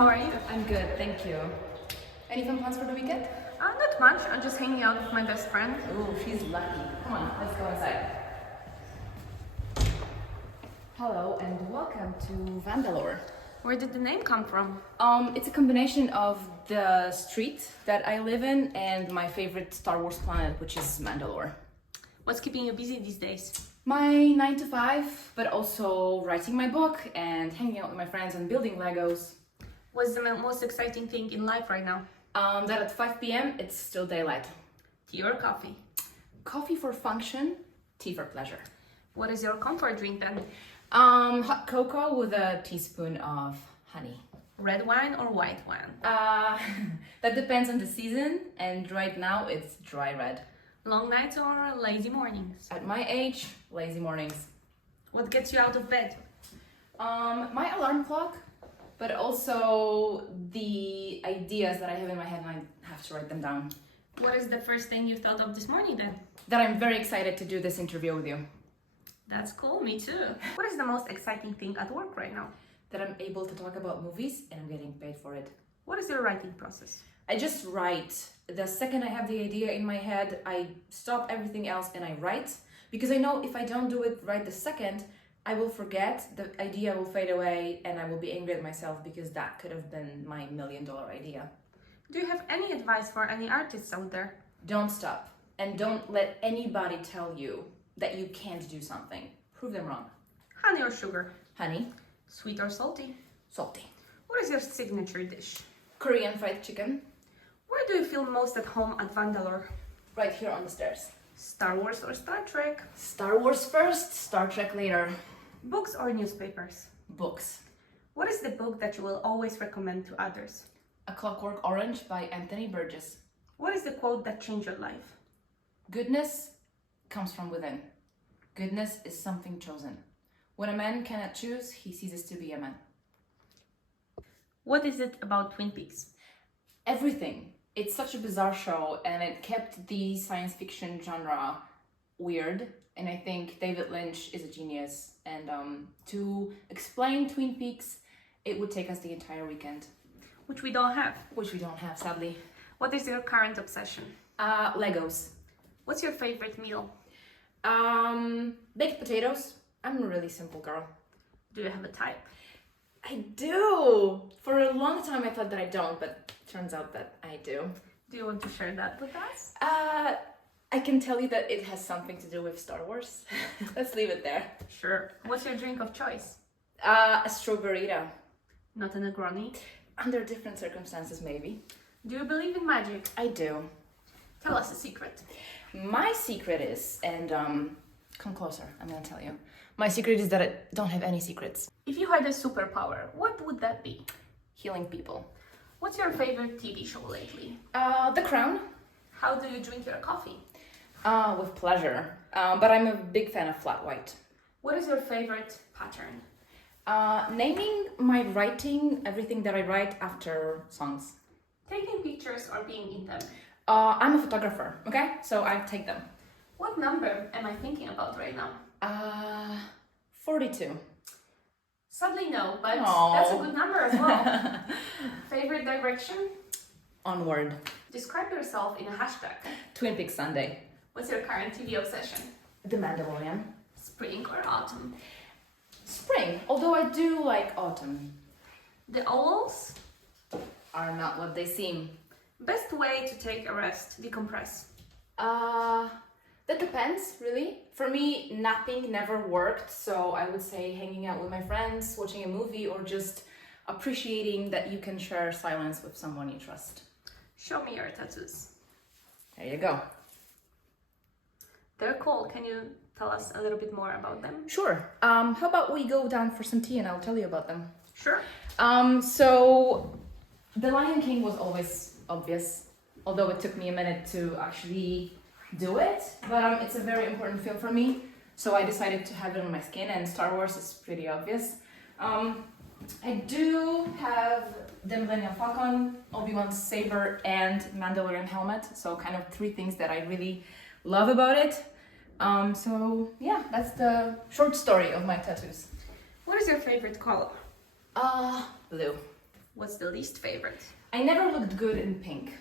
how are you? I'm good, thank you. Any fun plans for the weekend? Not much. I'm just hanging out with my best friend. Oh, she's lucky. Come on, let's go inside. Hello and welcome to Vandalore. Where did the name come from? It's a combination of the street that I live in and my favorite Star Wars planet, which is Mandalore. What's keeping you busy these days? My 9 to 5, but also writing my book and hanging out with my friends and building Legos. What's the most exciting thing in life right now? That at 5 p.m. it's still daylight. Tea or coffee? Coffee for function, tea for pleasure. What is your comfort drink then? Hot cocoa with a teaspoon of honey. Red wine or white wine? That depends on the season, and right now it's dry red. Long nights or lazy mornings? At my age, lazy mornings. What gets you out of bed? My alarm clock, but also the ideas that I have in my head and I have to write them down. What is the first thing you thought of this morning then? That I'm very excited to do this interview with you. That's cool, me too. What is the most exciting thing at work right now? That I'm able to talk about movies and I'm getting paid for it. What is your writing process? I just write. The second I have the idea in my head, I stop everything else and I write. Because I know if I don't do it right the second, I will forget, the idea will fade away and I will be angry at myself because that could have been my $1 million idea. Do you have any advice for any artists out there? Don't stop and don't let anybody tell you that you can't do something. Prove them wrong. Honey or sugar? Honey. Sweet or salty? Salty. What is your signature dish? Korean fried chicken. Where do you feel most at home at Vandalore? Right here on the stairs. Star Wars or Star Trek? Star Wars first, Star Trek later. Books or newspapers? Books. What is the book that you will always recommend to others? A Clockwork Orange by Anthony Burgess. What is the quote that changed your life? Goodness comes from within. Goodness is something chosen. When a man cannot choose, he ceases to be a man. What is it about Twin Peaks? Everything. It's such a bizarre show and it kept the science fiction genre weird. And I think David Lynch is a genius. And to explain Twin Peaks, it would take us the entire weekend. Which we don't have. Which we don't have, sadly. What is your current obsession? Legos. What's your favorite meal? Baked potatoes. I'm a really simple girl. Do you have a type? I do. For a long time I thought that I don't, but turns out that I do. Do you want to share that with us? I can tell you that it has something to do with Star Wars. Let's leave it there. Sure. What's your drink of choice? A strawberryta. Not a Negroni? Under different circumstances, maybe. Do you believe in magic? I do. Tell us a secret. My secret is, and come closer, I'm gonna tell you. My secret is that I don't have any secrets. If you had a superpower, what would that be? Healing people. What's your favorite TV show lately? The Crown. How do you drink your coffee? With pleasure. But I'm a big fan of flat white. What is your favorite pattern? Naming my writing, everything that I write after songs. Taking pictures or being in them? I'm a photographer, okay? So I take them. What number am I thinking about right now? 42. Sadly no, but Aww. That's a good number as well. Favorite direction? Onward. Describe yourself in a hashtag. Twin Peaks Sunday. What's your current TV obsession? The Mandalorian. Spring or autumn? Spring, although I do like autumn. The ovals? Are not what they seem. Best way to take a rest, decompress? That depends, really. For me, napping never worked, so I would say hanging out with my friends, watching a movie, or just appreciating that you can share silence with someone you trust. Show me your tattoos. There you go. They're cool. Can you tell us a little bit more about them? Sure. How about we go down for some tea and I'll tell you about them. Sure. So The Lion King was always obvious, although it took me a minute to actually do it, but it's a very important film for me, so I decided to have it on my skin, and Star Wars is pretty obvious. I do have the Millennium Falcon, Obi-Wan's saber, and Mandalorian helmet, so kind of three things that I really love about it. So yeah, that's the short story of my tattoos. What is your favorite color? Blue. What's the least favorite? I never looked good in pink.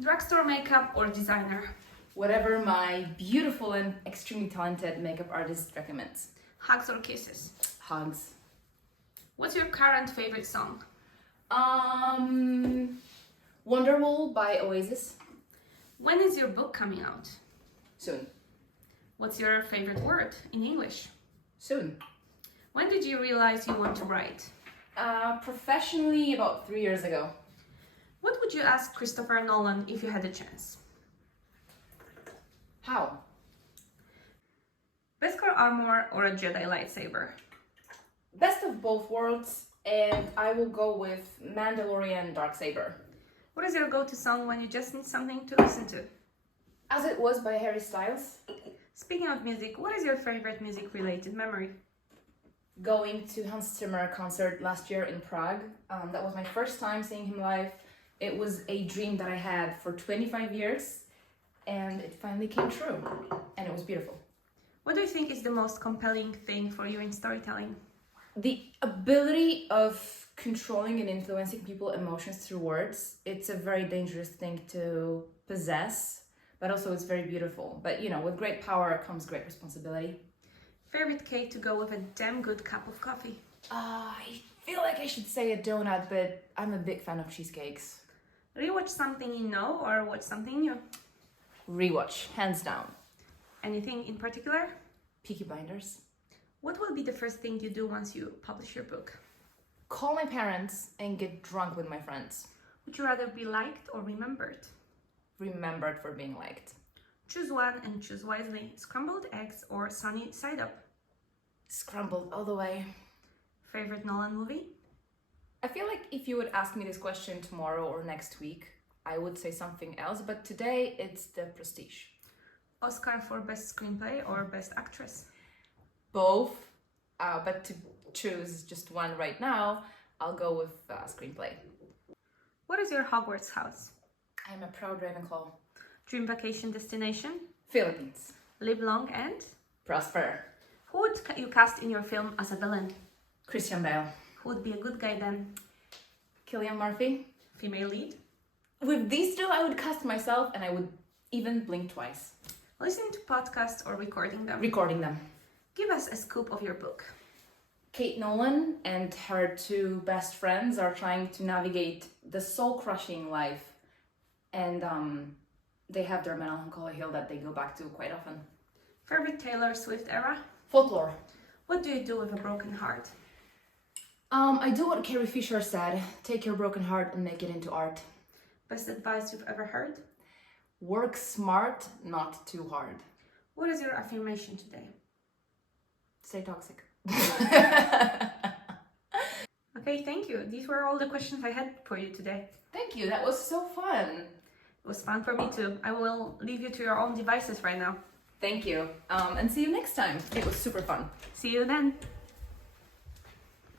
Drugstore makeup or designer? Whatever my beautiful and extremely talented makeup artist recommends. Hugs or kisses? Hugs. What's your current favorite song? Wonderwall by Oasis. When is your book coming out? Soon. What's your favorite word in English? Soon. When did you realize you want to write? Professionally, about 3 years ago. What would you ask Christopher Nolan if you had a chance? How? Beskar armor or a Jedi lightsaber? Best of both worlds, and I will go with Mandalorian Darksaber. What is your go-to song when you just need something to listen to? As It Was by Harry Styles. Speaking of music, what is your favorite music-related memory? Going to Hans Zimmer concert last year in Prague. That was my first time seeing him live. It was a dream that I had for 25 years, and it finally came true, and it was beautiful. What do you think is the most compelling thing for you in storytelling? The ability of controlling and influencing people's emotions through words. It's a very dangerous thing to possess, but also it's very beautiful. But with great power comes great responsibility. Favorite cake to go with a damn good cup of coffee? I feel like I should say a donut, but I'm a big fan of cheesecakes. Rewatch something you know or watch something new? Rewatch, hands down. Anything in particular? Peaky Blinders. What will be the first thing you do once you publish your book? Call my parents and get drunk with my friends. Would you rather be liked or remembered? Remembered for being liked. Choose one and choose wisely. Scrambled eggs or sunny side up? Scrambled all the way. Favorite Nolan movie? I feel like if you would ask me this question tomorrow or next week, I would say something else, but today it's The Prestige. Oscar for best screenplay or best actress? Both, but to choose just one right now, I'll go with screenplay. What is your Hogwarts house? I'm a proud Ravenclaw. Dream vacation destination? Philippines. Live long and? Prosper. Who would you cast in your film as a villain? Christian Bale. Who would be a good guy then? Cillian Murphy. Female lead? With these two, I would cast myself and I would even blink twice. Listening to podcasts or recording them? Recording them. Give us a scoop of your book. Kate Nolan and her two best friends are trying to navigate the soul-crushing life, and they have their melancholy hill that they go back to quite often. Favorite Taylor Swift era? Folklore. What do you do with a broken heart? I do what Carrie Fisher said, take your broken heart and make it into art. Best advice you've ever heard? Work smart, not too hard. What is your affirmation today? Stay toxic. Okay, thank you. These were all the questions I had for you today. Thank you, that was so fun. It was fun for me too. I will leave you to your own devices right now. Thank you, and see you next time. It was super fun. See you then.